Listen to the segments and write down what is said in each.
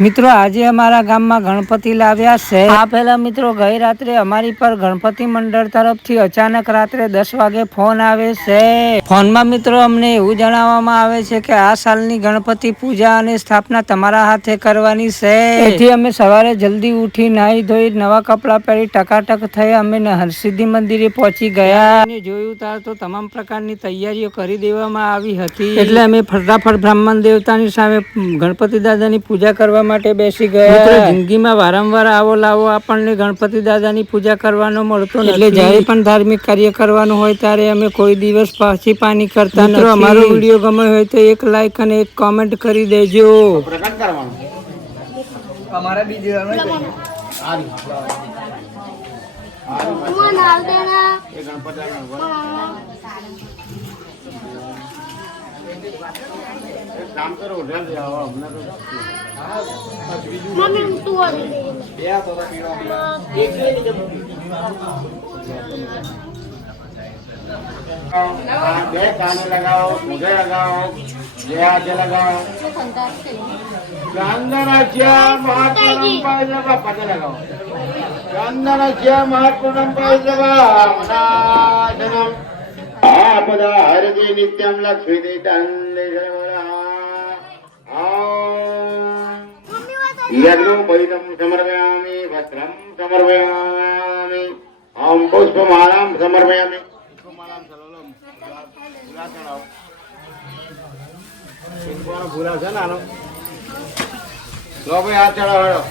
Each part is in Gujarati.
મિત્રો આજે અમારા ગામમાં ગણપતિ લાવ્યા છે। આ પહેલા મિત્રો ગઈ રાત્રે અમારી પર ગણપતિ મંડળ તરફથી અચાનક રાત્રે 10 વાગે ફોન આવે છે। ફોનમાં મિત્રો અમને એવું જણાવવામાં આવે છે કે આ સાલની ગણપતિ પૂજા અને સ્થાપના તમારા હાથે કરવાની છે। તેથી અમે સવારે જલ્દી ઉઠી નાહી ધોઈ નવા કપડાં પહેરી ટકાટક થઈ અમે હરસિદ્ધિ મંદિરે પહોંચી ગયા। અને જોયું તાર તો તમામ પ્રકારની તૈયારીઓ કરી દેવામાં આવી હતી, એટલે અમે ફટાફટ બ્રાહ્મણ દેવતાની સામે ગણપતિ દાદાની પૂજા કરવા માટે બેસી ગયા। મિત્રો જિંદગીમાં વારંવાર આવો લાવો આપણને ગણપતિ દાદાની પૂજા કરવાનો મળતો નથી, એટલે જ્યારે પણ ધાર્મિક કાર્ય કરવાનું હોય ત્યારે અમે કોઈ દિવસ પાછી પાની કરતા નથી। અમારો વિડીયો ગમ્યો હોય તો એક લાઈક અને એક કોમેન્ટ કરી દેજો। પ્રકટ કરવાનું અમારે બીજી એ કામ કરો હોટેલ દે આવો અમને તો મમ્મી તું આ દે બે આ તો પીવા બે કાને લગાવો મુઢે લગાવો બે હાથે લગાવો ચંદનાચ્યા મહાત્મા પાયલવા પગે લગાવો ચંદનાચ્યા મહાત્મા પાયલવા મનાદનમ આપદા હરદે નિત્યમ લક્ષ્મી દંડે યજ્ઞો બૈરમ સમર્પયામિ વસ્ત્રમ સમર્પયામિ ઓમ પુષ્પમાલામ સમર્પયામિ પુષ્પમાલામ સલોલમ ગુલા ચડાવો કિંકોનો ગુલા છે ને આનો લો ભાઈ હાથ ચડાવો હેડો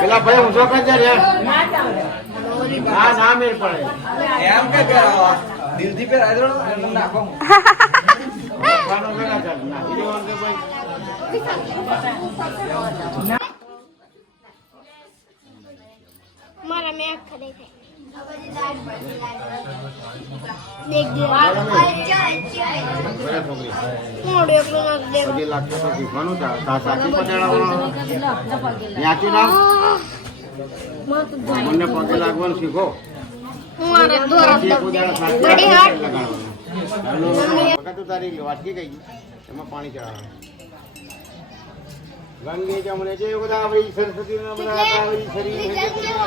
પેલા ભાઈ ઊંધો કરજે રે ના ના મેળ પડે એમ કે કરાવો દિલથી પે રાઈડર નાખો ખાનો વેલા કર ના વિડિયો કે ભાઈ મારા મે આંખ દેખાય દેખ દે અચ્છા મોડે એકલો ના દેખ પગે લાગતો તો શીખવાનું સાચી પડાવવાનો યાચી નામ મને પગે લાગવાનું શીખો મારા દોરા બડી હાથ વખત તારી વાટકી ગઈ એમાં પાણી ચડાવવાનું ગંગે જમણે જય ગોદાવરી સરસ્વતી નર્મદા કાવેરી શરીર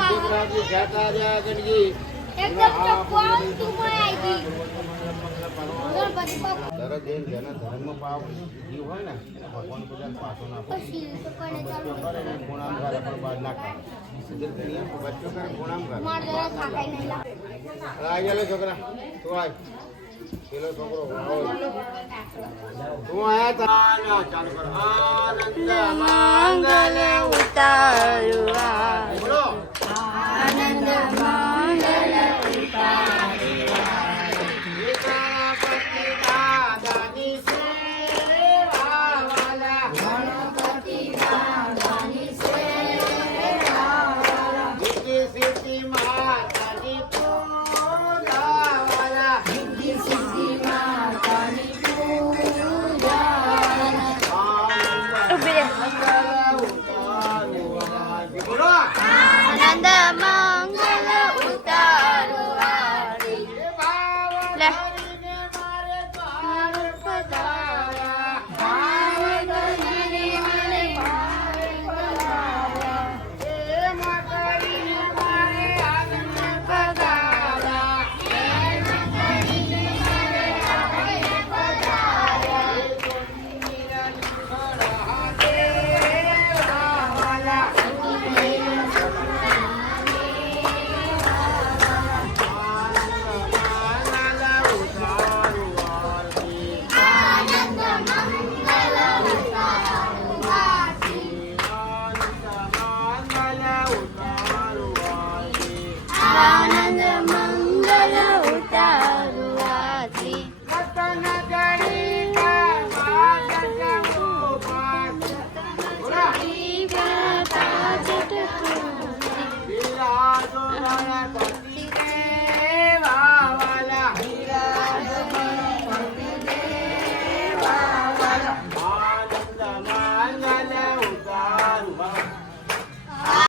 દેવરાજી જાતા જા ગણજી એકદમ ચપવાન તુમય આવી ગણપતિ બાપા દરેક જૈન જેના ધર્મ ભાવ જીવ હોય ને ભગવાન પૂજા પાછો નાખો પછી તો કોને ચાલુ કરે ગુણામ કરે પણ બાદ ના કરે સિદ્ધ નિયમ બચ્ચો કરે ગુણામ કરે માર જરા ખાકાઈ નહીં લાગ આ છોકરા તું આય પેલો છોકરો તું આયા તા ચાલુ કર આનંદ મંગલ ઉતારુઆ બોલો આનંદ મંગલ ઉતારુઆ ગણપતિ દાદાની સેવા વાલા ગણપતિ દાદાની સેવા વાલા સિદ્ધિ સિદ્ધિ માતાની પૂજા વાલા સિદ્ધિ સિદ્ધિ માતાની પૂજા આનંદ મંગલ ઉતારુઆ લે આનંદ મંગલ ઉતારુઆથી કતન ગણીતા માતા જગો પાસ બિલાજો રાણા